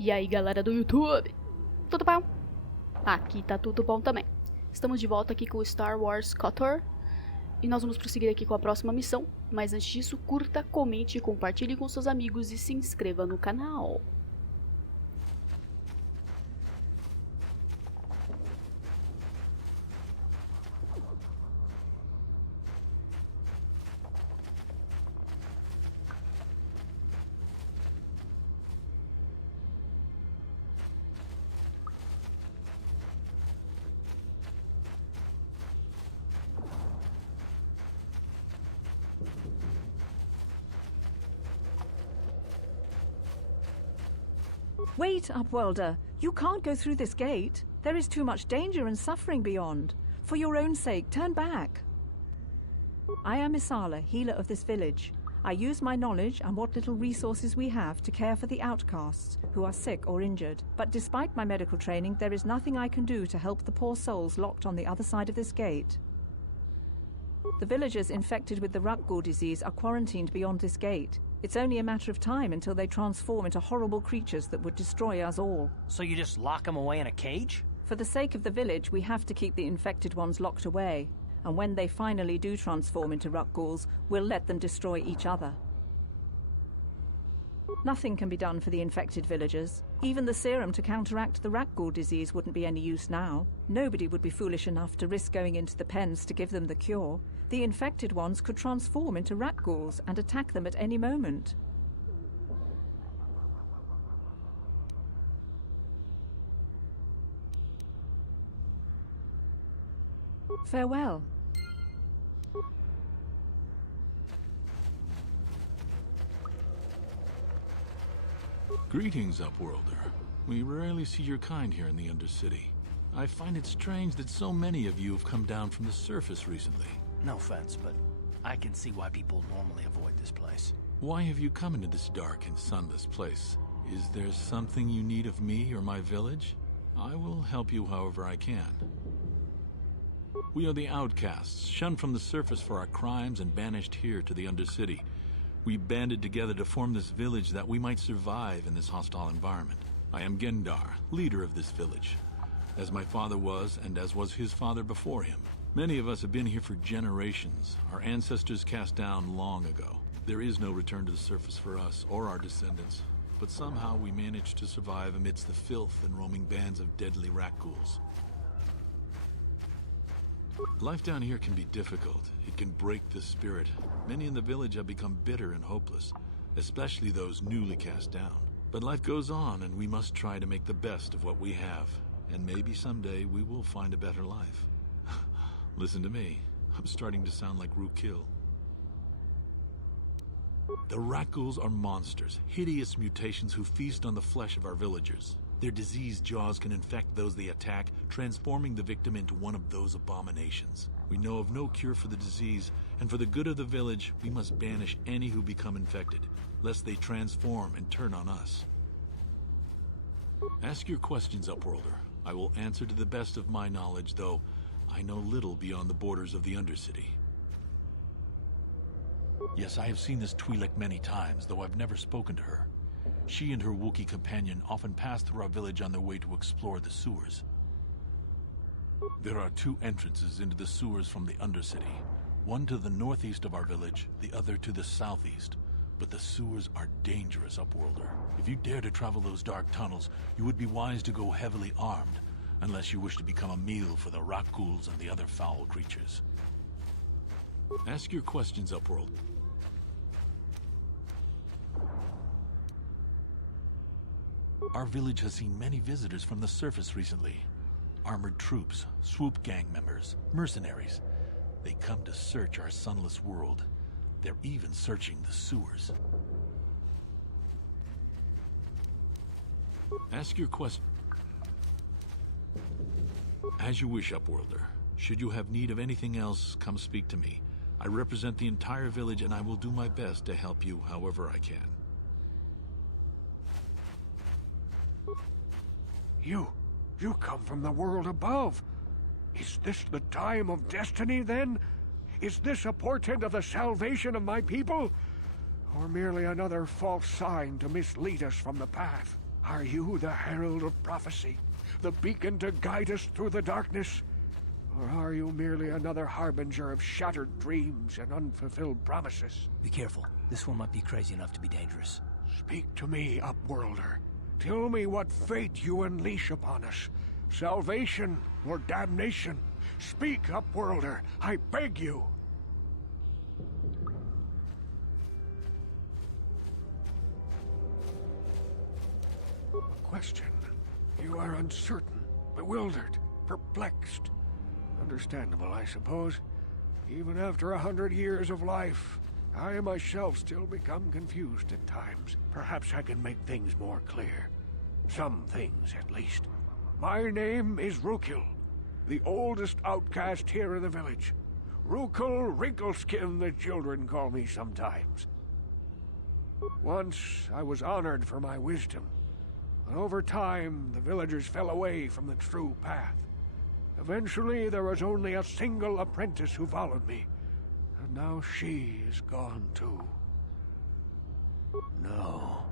E aí galera do YouTube, tudo bom? Aqui tá tudo bom também. Estamos de volta aqui com o Star Wars KOTOR. E nós vamos prosseguir aqui com a próxima missão. Mas antes disso, curta, comente, compartilhe com seus amigos e se inscreva no canal. Wait, Upworlder. You can't go through this gate. There is too much danger and suffering beyond. For your own sake, turn back. I am Isala, healer of this village. I use my knowledge and what little resources we have to care for the outcasts who are sick or injured. But despite my medical training, there is nothing I can do to help the poor souls locked on the other side of this gate. The villagers infected with the Rakghoul disease are quarantined beyond this gate. It's only a matter of time until they transform into horrible creatures that would destroy us all. So you just lock them away in a cage? For the sake of the village, we have to keep the infected ones locked away. And when they finally do transform into Rakghouls, we'll let them destroy each other. Nothing can be done for the infected villagers. Even the serum to counteract the Rakghoul disease wouldn't be any use now. Nobody would be foolish enough to risk going into the pens to give them the cure. The infected ones could transform into Rakghouls and attack them at any moment. Farewell. Greetings, Upworlder. We rarely see your kind here in the Undercity. I find it strange that so many of you have come down from the surface recently. No offense, but I can see why people normally avoid this place. Why have you come into this dark and sunless place? Is there something you need of me or my village? I will help you however I can. We are the outcasts, shunned from the surface for our crimes and banished here to the Undercity. We banded together to form this village that we might survive in this hostile environment. I am Gendar, leader of this village, as my father was and as was his father before him. Many of us have been here for generations, our ancestors cast down long ago. There is no return to the surface for us or our descendants, but somehow we managed to survive amidst the filth and roaming bands of deadly Rakghouls. Life down here can be difficult. It can break the spirit. Many in the village have become bitter and hopeless, especially those newly cast down. But life goes on, and we must try to make the best of what we have. And maybe someday we will find a better life. Listen to me. I'm starting to sound like Rookil. The Rakghouls are monsters, hideous mutations who feast on the flesh of our villagers. Their diseased jaws can infect those they attack, transforming the victim into one of those abominations. We know of no cure for the disease, and for the good of the village, we must banish any who become infected, lest they transform and turn on us. Ask your questions, Upworlder. I will answer to the best of my knowledge, though I know little beyond the borders of the Undercity. Yes, I have seen this Twi'lek many times, though I've never spoken to her. She and her Wookiee companion often pass through our village on their way to explore the sewers. There are two entrances into the sewers from the Undercity. One to the northeast of our village, the other to the southeast. But the sewers are dangerous, Upworlder. If you dare to travel those dark tunnels, you would be wise to go heavily armed, unless you wish to become a meal for the Rakghouls and the other foul creatures. Ask your questions, Upworld. Our village has seen many visitors from the surface recently. Armored troops, swoop gang members, mercenaries. They come to search our sunless world. They're even searching the sewers. Ask your question. As you wish, Upworlder. Should you have need of anything else, come speak to me. I represent the entire village and I will do my best to help you however I can. You come from the world above. Is this the time of destiny, then? Is this a portent of the salvation of my people? Or merely another false sign to mislead us from the path? Are you the herald of prophecy? The beacon to guide us through the darkness? Or are you merely another harbinger of shattered dreams and unfulfilled promises? Be careful. This one might be crazy enough to be dangerous. Speak to me, Upworlder. Tell me what fate you unleash upon us. Salvation or damnation? Speak, Upworlder, I beg you. A question. You are uncertain, bewildered, perplexed. Understandable, I suppose. Even after 100 years of life, I myself still become confused at times. Perhaps I can make things more clear. Some things, at least. My name is Rukil, the oldest outcast here in the village. Rukil Wrinkleskin, the children call me sometimes. Once, I was honored for my wisdom, but over time, the villagers fell away from the true path. Eventually, there was only a single apprentice who followed me, and now she is gone too. No,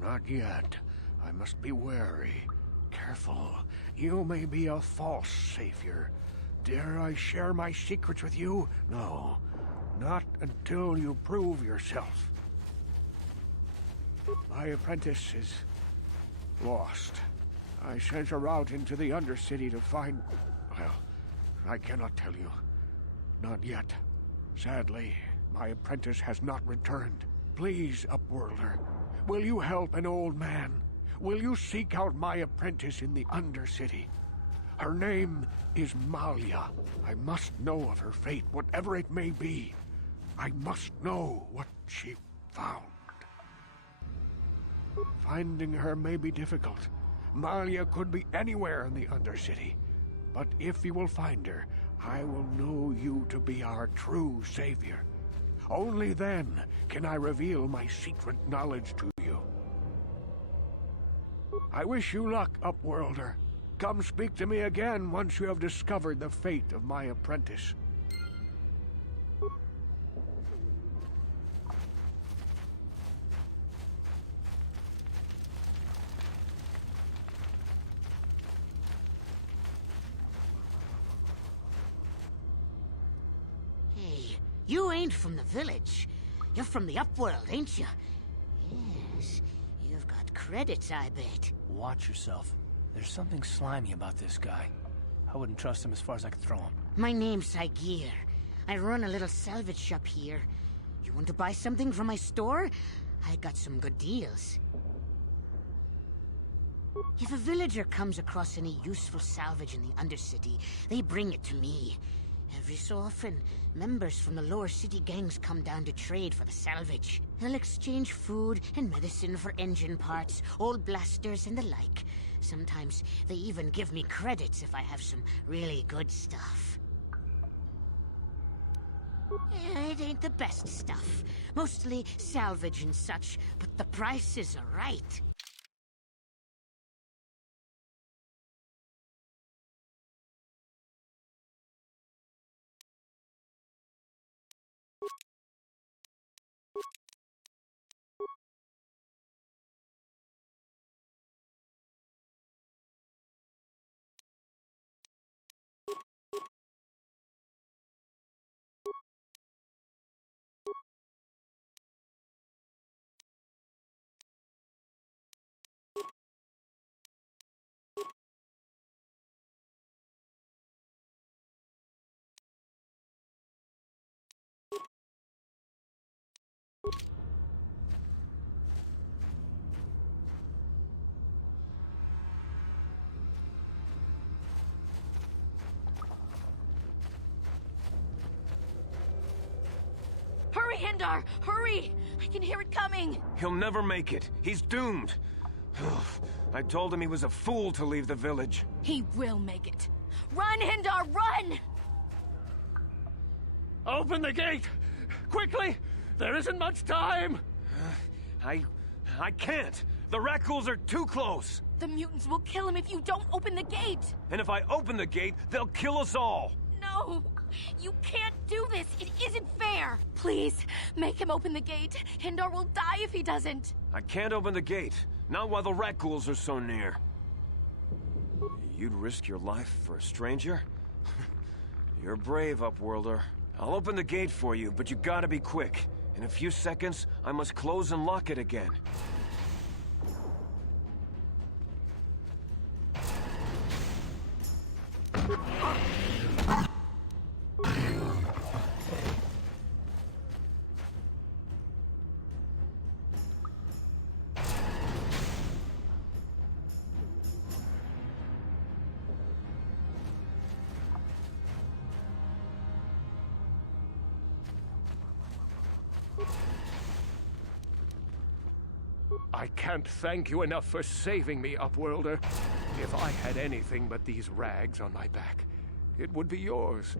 not yet. I must be wary, careful. You may be a false savior. Dare I share my secrets with you? No, not until you prove yourself. My apprentice is lost. I sent her out into the Undercity to find... Well, I cannot tell you. Not yet. Sadly, my apprentice has not returned. Please, Upworlder, will you help an old man? Will you seek out my apprentice in the Undercity? Her name is Malia. I must know of her fate, whatever it may be. I must know what she found. Finding her may be difficult. Malia could be anywhere in the Undercity. But if you will find her, I will know you to be our true savior. Only then can I reveal my secret knowledge to you. I wish you luck, Upworlder. Come speak to me again once you have discovered the fate of my apprentice. Hey, you ain't from the village. You're from the Upworld, ain't you? Yes, you've got credits, I bet. Watch yourself. There's something slimy about this guy. I wouldn't trust him as far as I could throw him. My name's Saigir. I run a little salvage shop here. You want to buy something from my store? I got some good deals. If a villager comes across any useful salvage in the Undercity, they bring it to me. Every so often, members from the lower city gangs come down to trade for the salvage. They'll exchange food and medicine for engine parts, old blasters and the like. Sometimes they even give me credits if I have some really good stuff. It ain't the best stuff. Mostly salvage and such, but the prices are right. Hurry, Hindar! Hurry! I can hear it coming! He'll never make it. He's doomed. I told him he was a fool to leave the village. He will make it. Run, Hindar, run! Open the gate! Quickly! There isn't much time! I can't. The Rakghouls are too close. The mutants will kill him if you don't open the gate! And if I open the gate, they'll kill us all. No! You can't do this! It isn't fair! Please, make him open the gate. Hindar will die if he doesn't. I can't open the gate. Not while the rat ghouls are so near. You'd risk your life for a stranger? You're brave, Upworlder. I'll open the gate for you, but you gotta be quick. In a few seconds, I must close and lock it again. I can't thank you enough for saving me, Upworlder. If I had anything but these rags on my back, it would be yours.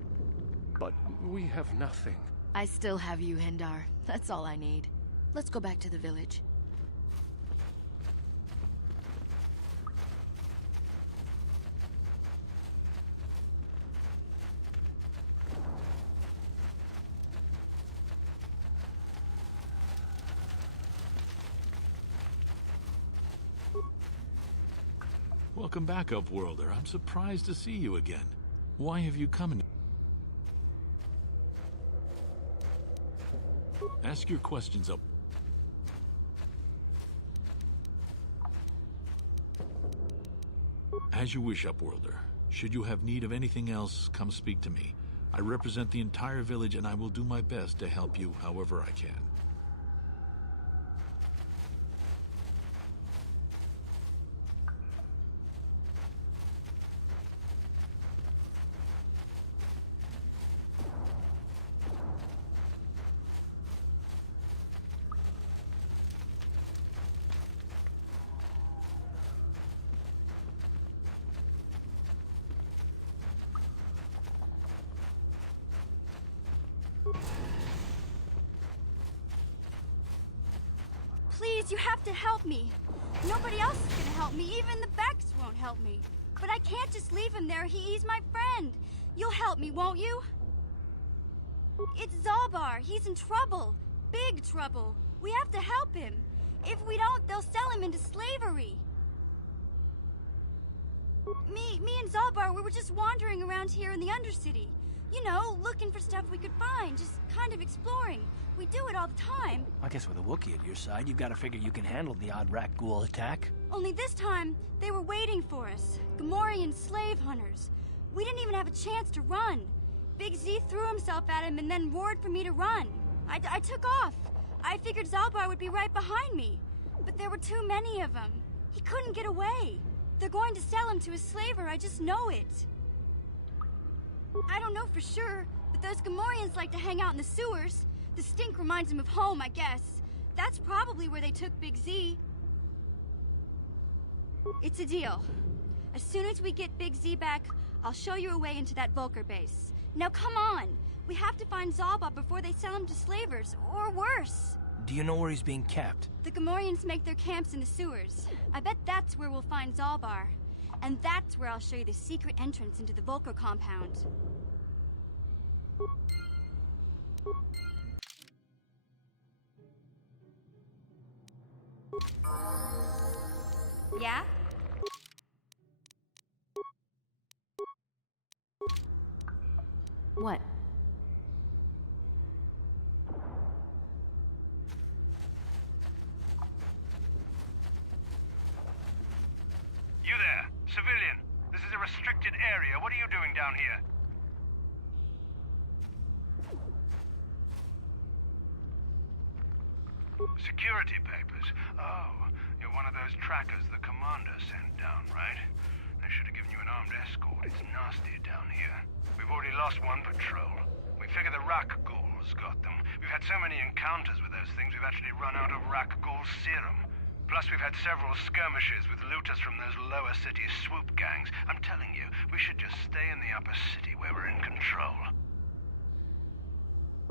But we have nothing. I still have you, Hindar. That's all I need. Let's go back to the village. Welcome back, Upworlder. I'm surprised to see you again. Why have you come in? Ask your questions up. As you wish, Upworlder. Should you have need of anything else, come speak to me. I represent the entire village and I will do my best to help you however I can. Please, you have to help me. Nobody else is gonna help me. Even the Becks won't help me. But I can't just leave him there. He's my friend. You'll help me, won't you? It's Zalbar. He's in trouble. Big trouble. We have to help him. If we don't, they'll sell him into slavery. Me and Zalbar, we were just wandering around here in the Undercity. You know, looking for stuff we could find, just kind of exploring. We do it all the time. I guess with a Wookiee at your side, you've got to figure you can handle the odd rat ghoul attack. Only this time, they were waiting for us. Gamorrean slave hunters. We didn't even have a chance to run. Big Z threw himself at him and then roared for me to run. I took off. I figured Zalbar would be right behind me. But there were too many of them. He couldn't get away. They're going to sell him to a slaver, I just know it. I don't know for sure, but those Gamorreans like to hang out in the sewers. The stink reminds them of home, I guess. That's probably where they took Big Z. It's a deal. As soon as we get Big Z back, I'll show you a way into that Vulker base. Now come on! We have to find Zalbar before they sell him to slavers, or worse. Do you know where he's being kept? The Gamorreans make their camps in the sewers. I bet that's where we'll find Zalbar. And that's where I'll show you the secret entrance into the Vulker compound. Yeah? What? You there, civilian. This is a restricted area. What are you doing down here? Security papers. Oh, you're one of those trackers the commander sent down, right? They should have given you an armed escort. It's nasty down here. We've already lost one patrol. We figure the Rak ghouls got them. We've had so many encounters with those things, we've actually run out of Rak ghoul serum. Plus, we've had several skirmishes with looters from those lower city swoop gangs. I'm telling you, we should just stay in the upper city where we're in control.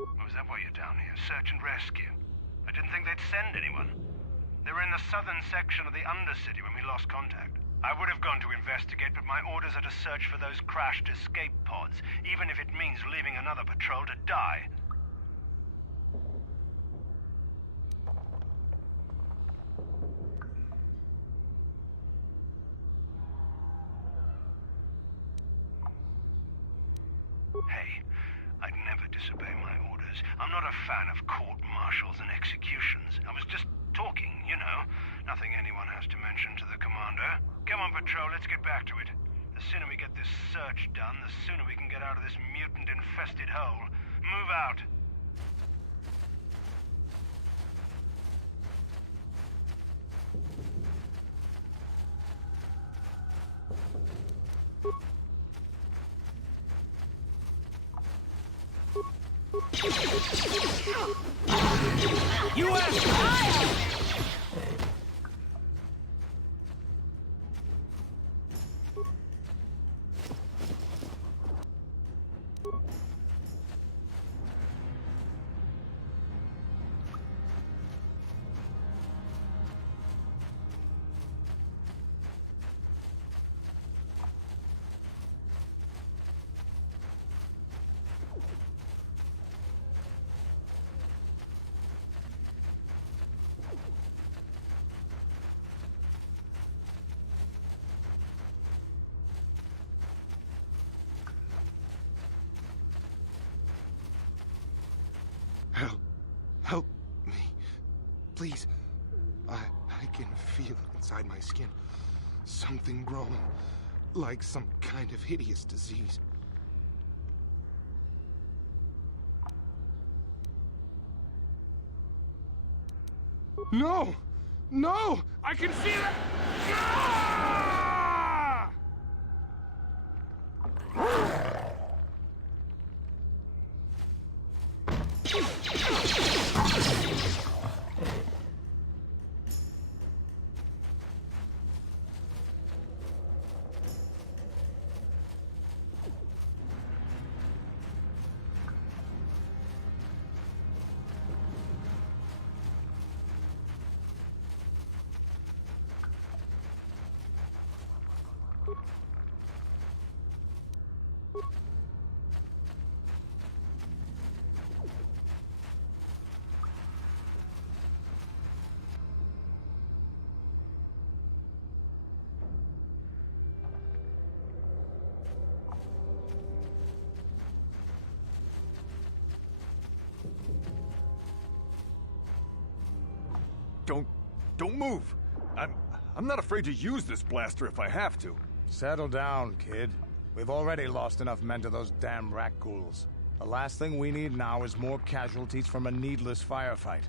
Oh, is that why you're down here? Search and rescue? I didn't think they'd send anyone. They were in the southern section of the Undercity when we lost contact. I would have gone to investigate, but my orders are to search for those crashed escape pods, even if it means leaving another patrol to die. Hey, I'd never disobey my orders. I'm not a fan of court-martials and executions. I was just talking, you know. Nothing anyone has to mention to the commander. Come on, Patrol, let's get back to it. The sooner we get this search done, the sooner we can get out of this mutant-infested hole. Move out. Help me. Please. I can feel it inside my skin. Something growing. Like some kind of hideous disease. No! No! I can feel it! Ah! Don't move. I'm not afraid to use this blaster if I have to. Settle down, kid. We've already lost enough men to those damn rat ghouls. The last thing we need now is more casualties from a needless firefight.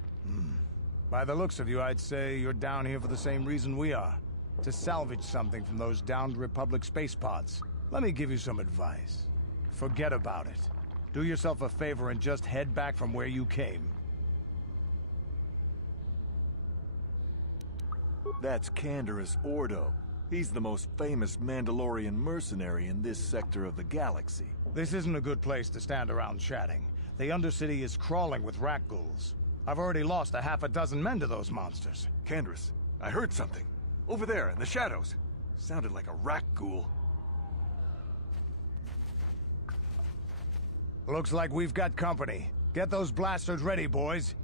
By the looks of you, I'd say you're down here for the same reason we are. To salvage something from those downed Republic space pods. Let me give you some advice. Forget about it. Do yourself a favor and just head back from where you came. That's Canderous Ordo. He's the most famous Mandalorian mercenary in this sector of the galaxy. This isn't a good place to stand around chatting. The Undercity is crawling with rat ghouls. I've already lost a half a dozen men to those monsters. Canderous, I heard something. Over there, in the shadows. Sounded like a rat ghoul. Looks like we've got company. Get those blasters ready, boys.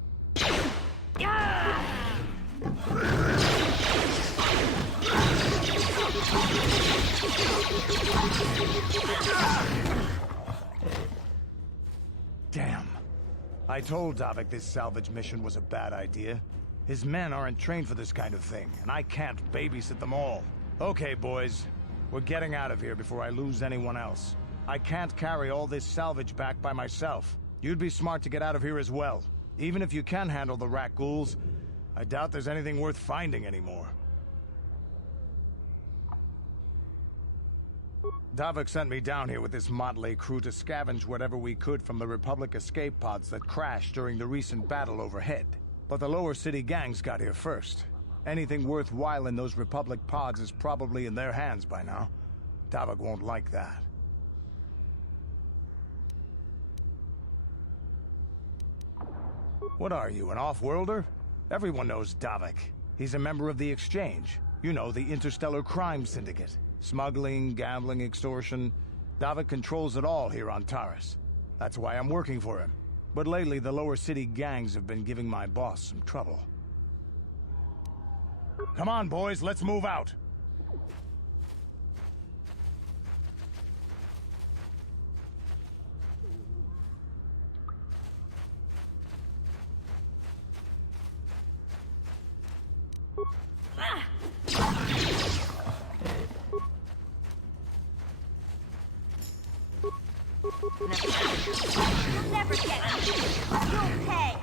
Damn. I told Davik this salvage mission was a bad idea. His men aren't trained for this kind of thing, and I can't babysit them all. Okay, boys. We're getting out of here before I lose anyone else. I can't carry all this salvage back by myself. You'd be smart to get out of here as well. Even if you can handle the rat ghouls, I doubt there's anything worth finding anymore. Davik sent me down here with this motley crew to scavenge whatever we could from the Republic escape pods that crashed during the recent battle overhead. But the lower city gangs got here first. Anything worthwhile in those Republic pods is probably in their hands by now. Davik won't like that. What are you, an off-worlder? Everyone knows Davik. He's a member of the Exchange. You know, the interstellar crime syndicate. Smuggling, gambling, extortion. David controls it all here on Taris. That's why I'm working for him. But lately, the lower city gangs have been giving my boss some trouble. Come on, boys, let's move out. You'll never get me. You'll pay.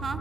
Huh?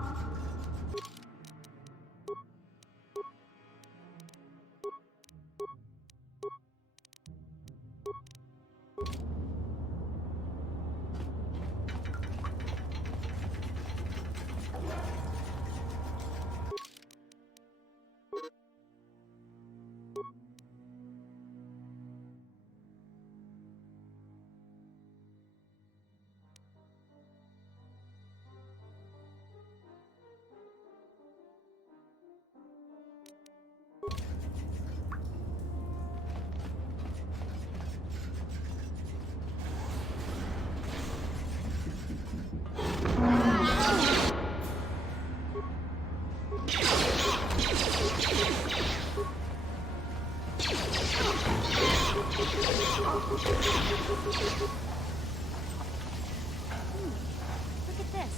Look at this.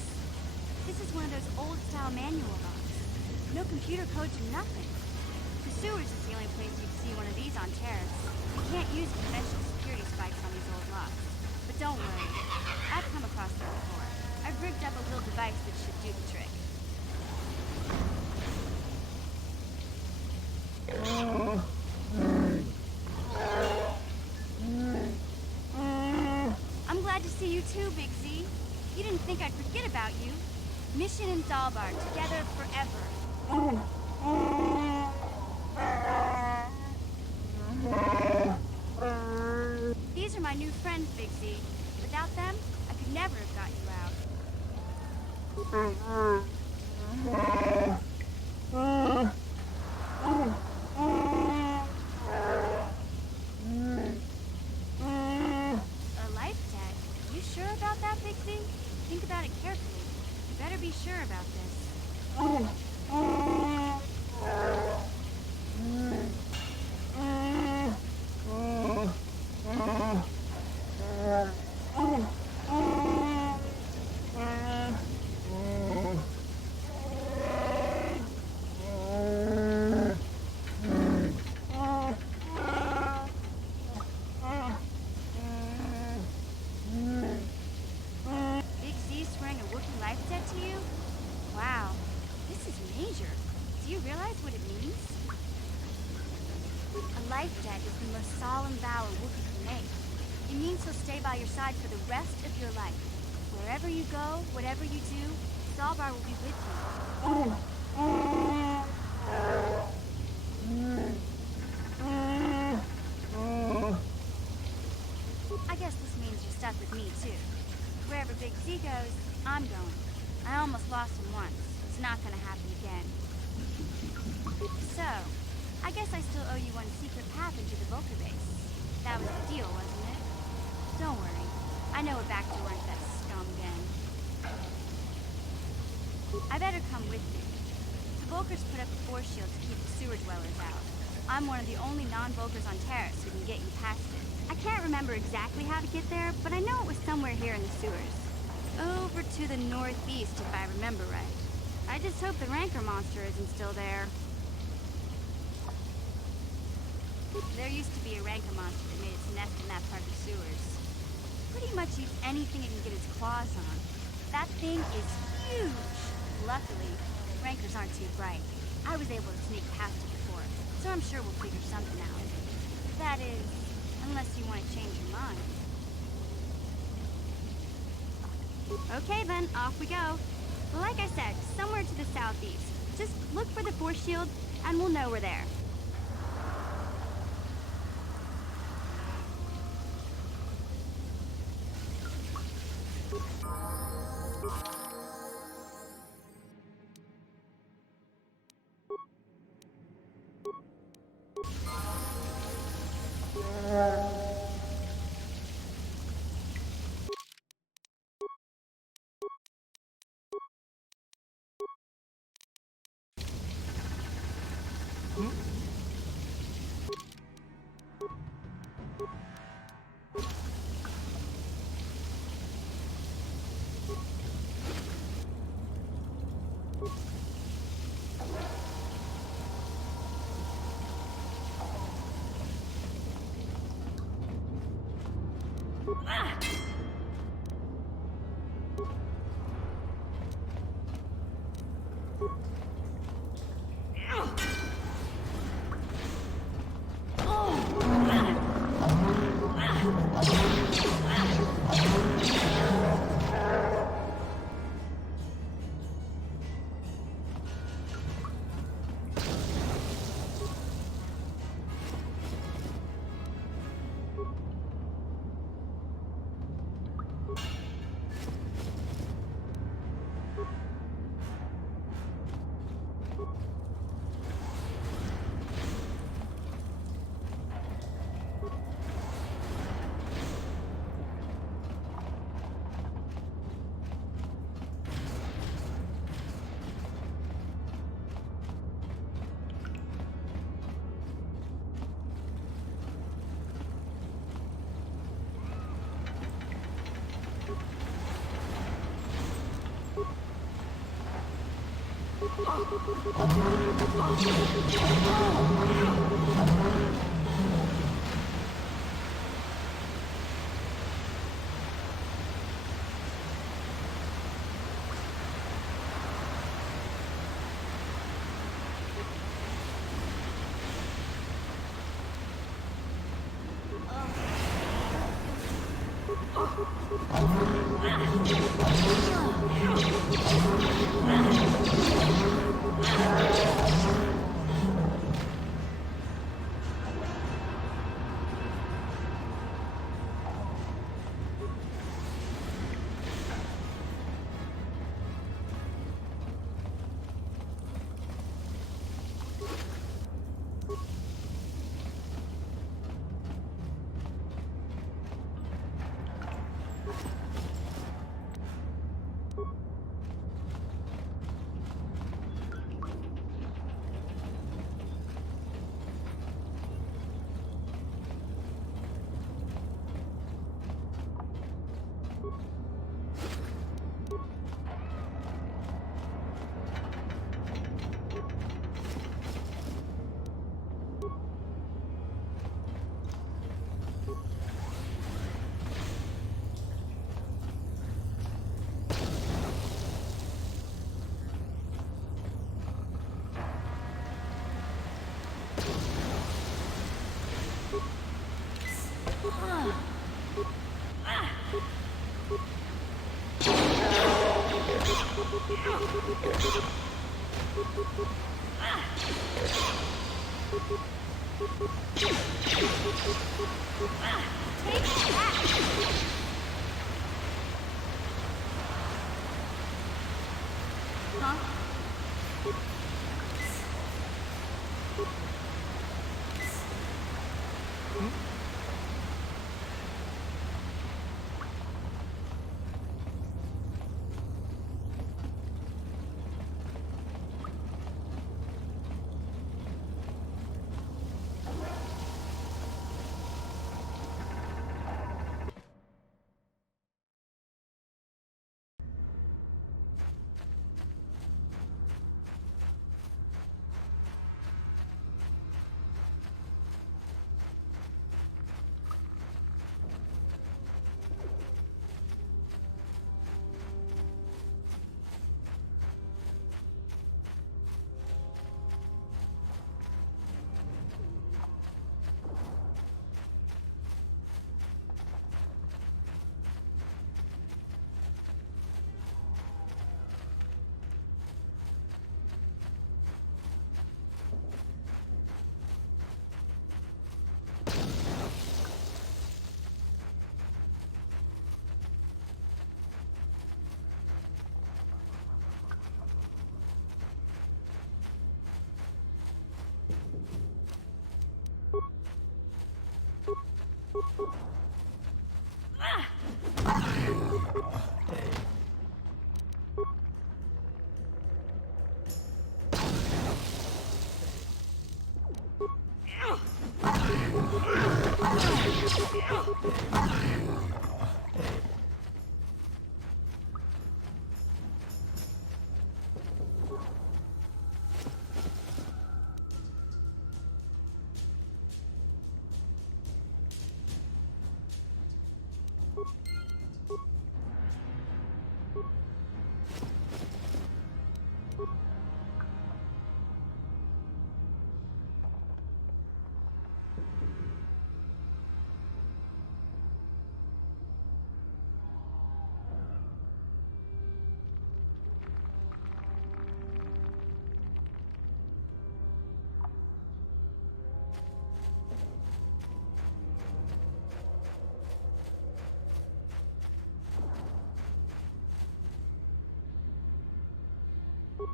This is one of those old-style manual locks. No computer codes or nothing. The sewers is the only place you'd see one of these on Terrace. You can't use conventional security spikes on these old locks. But don't worry. I've come across them before. I've rigged up a little device that should do the trick. I'm glad to see you too, Big Z. You didn't think I'd forget about you. Mission and Dalbar, together forever. These are my new friends, Big Z. Without them, I could never have got you out. A life debt? You sure about that, Big Z? Think about it carefully. You better be sure about this. life debt is the most solemn vow a Wookiee can make. It means he'll stay by your side for the rest of your life. Wherever you go, whatever you do, Zalbar will be with you. I guess this means you're stuck with me, too. Wherever Big Z goes, I'm going. I almost lost him once. It's not gonna happen again. So, I guess I still owe you one secret path into the Vulcan base. That was the deal, wasn't it? Don't worry. I know a back door into that scum den. I better come with you. The Vulkers put up a force shield to keep the sewer dwellers out. I'm one of the only non-Vulkers on Terrace who can get you past it. I can't remember exactly how to get there, but I know it was somewhere here in the sewers. Over to the northeast, if I remember right. I just hope the Rancor monster isn't still there. There used to be a Rancor monster that made its nest in that part of the sewers. Pretty much eats anything it can get its claws on. That thing is huge! Luckily, Rancors aren't too bright. I was able to sneak past it before, so I'm sure we'll figure something out. That is, unless you want to change your mind. Okay then, off we go. Like I said, somewhere to the southeast. Just look for the force shield, and we'll know we're there.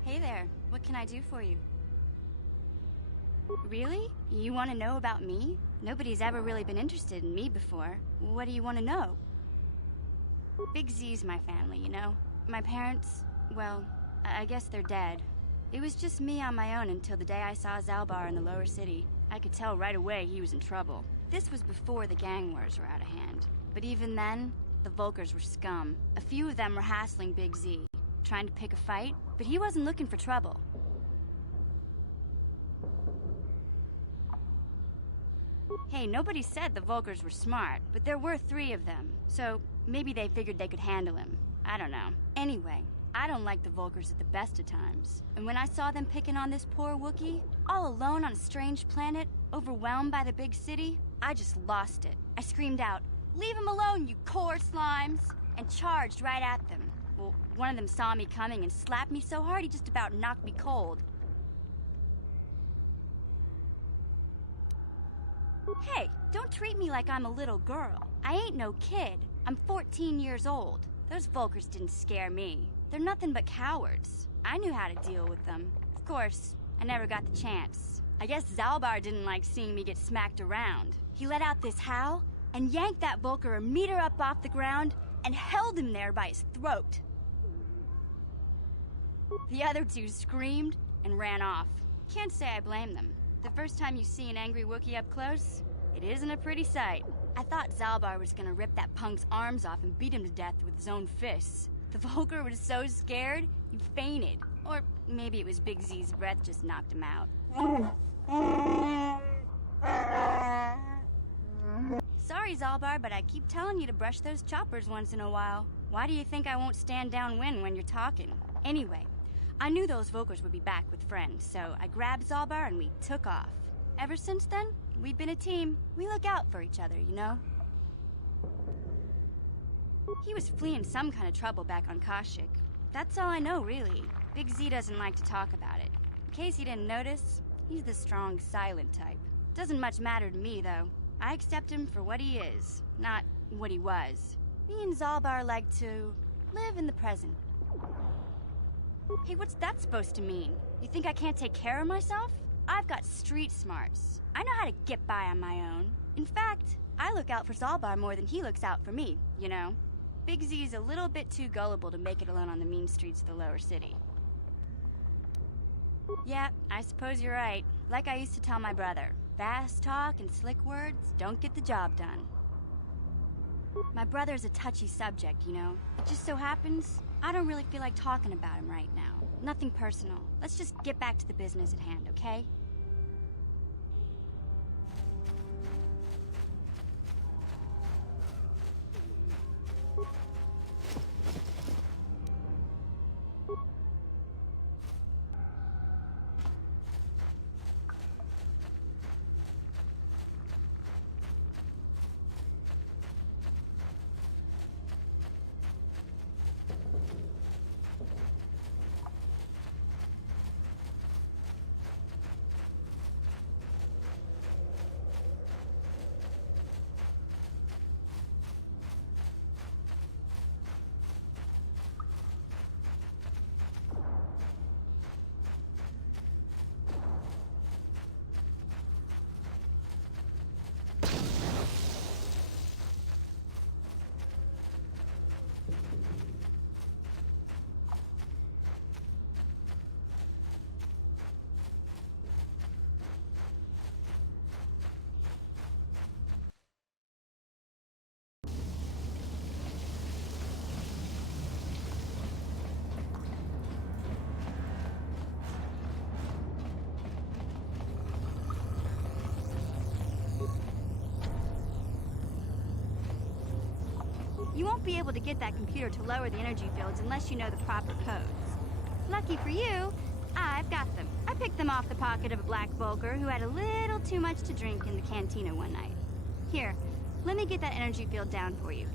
Hey there, what can I do for you? Really? You want to know about me? Nobody's ever really been interested in me before. What do you want to know? Big Z's my family, you know? My parents, well, I guess they're dead. It was just me on my own until the day I saw Zalbar in the lower city. I could tell right away he was in trouble. This was before the gang wars were out of hand. But even then, the Vulkars were scum. A few of them were hassling Big Z, trying to pick a fight, but he wasn't looking for trouble. Hey, nobody said the Vulkars were smart, but there were 3 of them, so maybe they figured they could handle him. I don't know. Anyway, I don't like the Vulkars at the best of times. And when I saw them picking on this poor Wookiee, all alone on a strange planet, overwhelmed by the big city, I just lost it. I screamed out, "Leave him alone, you core slimes!" and charged right at them. Well, one of them saw me coming and slapped me so hard he just about knocked me cold. Hey, don't treat me like I'm a little girl. I ain't no kid. I'm 14 years old. Those Vulkars didn't scare me. They're nothing but cowards. I knew how to deal with them. Of course, I never got the chance. I guess Zalbar didn't like seeing me get smacked around. He let out this howl and yanked that Vulkar a meter up off the ground and held him there by his throat. The other 2 screamed and ran off. Can't say I blame them. The first time you see an angry Wookiee up close, it isn't a pretty sight. I thought Zalbar was gonna rip that punk's arms off and beat him to death with his own fists. The Vulkar was so scared, he fainted. Or maybe it was Big Z's breath just knocked him out. Sorry, Zalbar, but I keep telling you to brush those choppers once in a while. Why do you think I won't stand downwind when you're talking? Anyway, I knew those Vulkars would be back with friends, so I grabbed Zalbar and we took off. Ever since then, we've been a team. We look out for each other, you know? He was fleeing some kind of trouble back on Kashyyyk. That's all I know, really. Big Z doesn't like to talk about it. In case you didn't notice, he's the strong, silent type. Doesn't much matter to me, though. I accept him for what he is, not what he was. Me and Zalbar like to live in the present. Hey, what's that supposed to mean? You think I can't take care of myself? I've got street smarts. I know how to get by on my own. In fact, I look out for Zalbar more than he looks out for me, you know? Big Z's a little bit too gullible to make it alone on the mean streets of the lower city. Yeah, I suppose you're right. Like I used to tell my brother, fast talk and slick words don't get the job done. My brother's a touchy subject, you know? It just so happens, I don't really feel like talking about him right now. Nothing personal. Let's just get back to the business at hand, okay? You won't be able to get that computer to lower the energy fields unless you know the proper codes. Lucky for you, I've got them. I picked them off the pocket of a black bulker who had a little too much to drink in the cantina one night. Here, let me get that energy field down for you.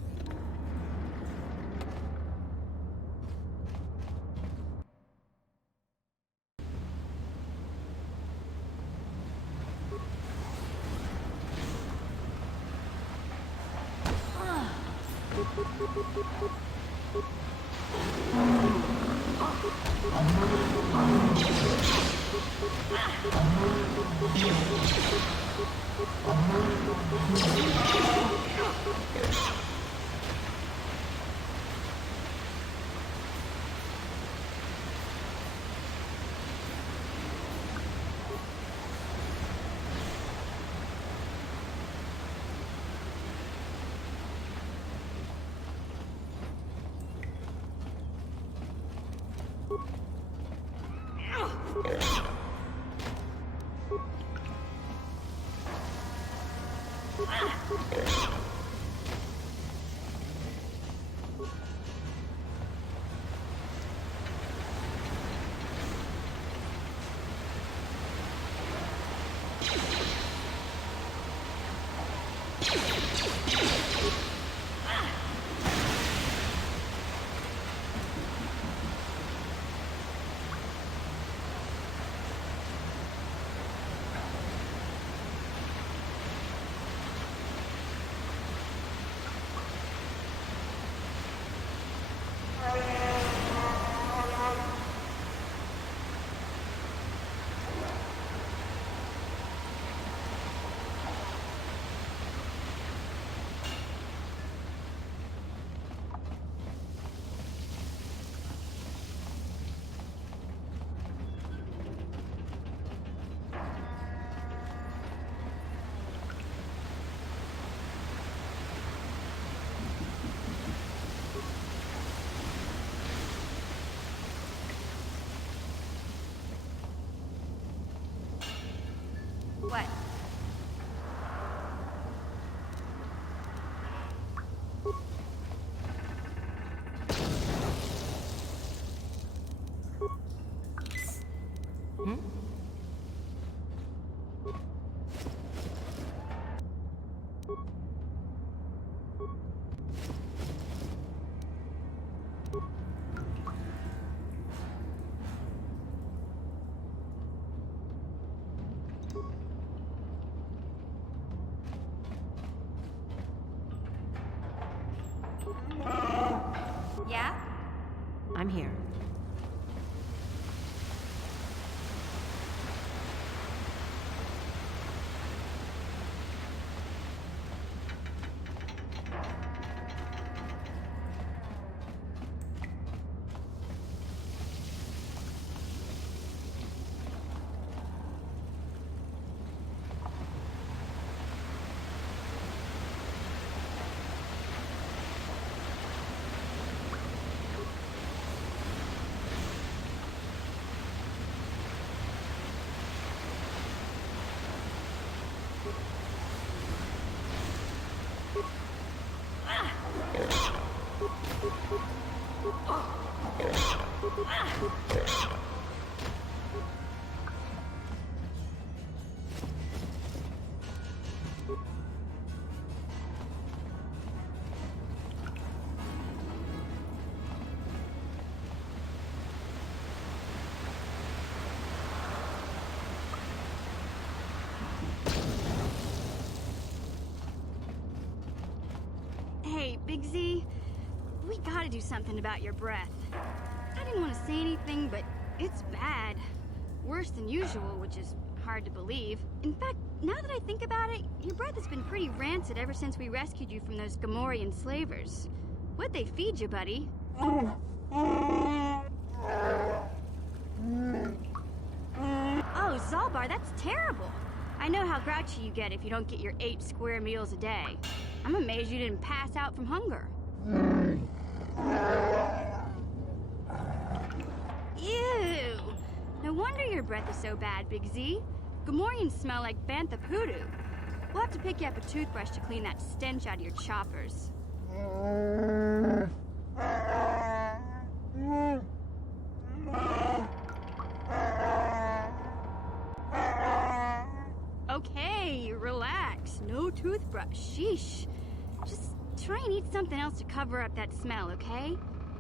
What? Hey, Big Z, we gotta do something about your breath. I didn't want to say anything, but it's bad. Worse than usual, which is hard to believe. In fact, now that I think about it, your breath has been pretty rancid ever since we rescued you from those Gamorrean slavers. What'd they feed you, buddy? Oh, Zalbar, that's terrible. I know how grouchy you get if you don't get your 8 square meals a day. I'm amazed you didn't pass out from hunger. Ew! No wonder your breath is so bad, Big Z. Gamorreans smell like bantha poodoo. We'll have to pick you up a toothbrush to clean that stench out of your choppers. Okay, relax. No toothbrush. Sheesh. Just try and eat something else to cover up that smell, okay?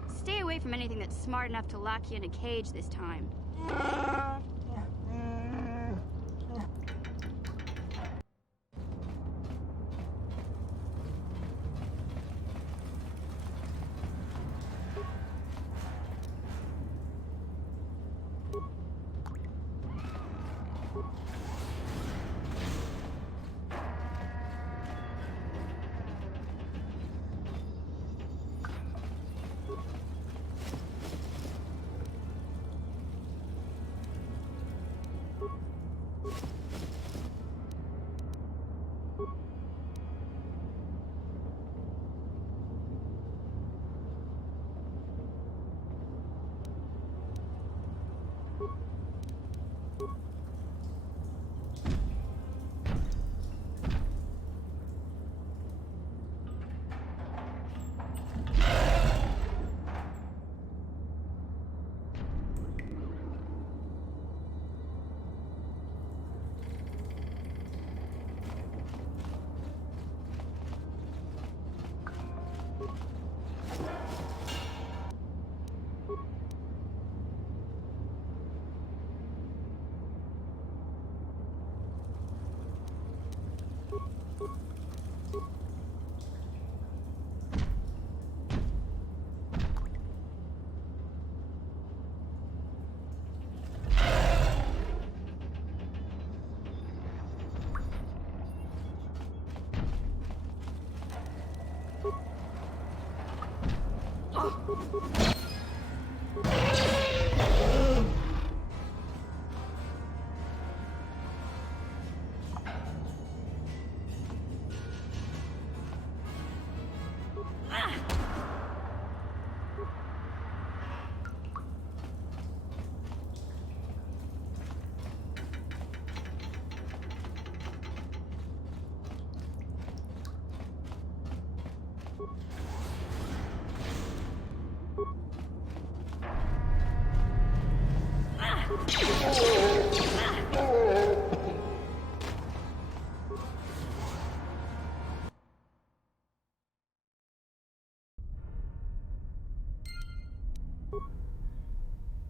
Stay away from anything that's smart enough to lock you in a cage this time.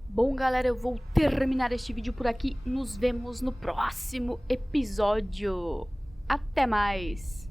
Bom, galera, eu vou terminar este vídeo por aqui. Nos vemos no próximo episódio. Até mais!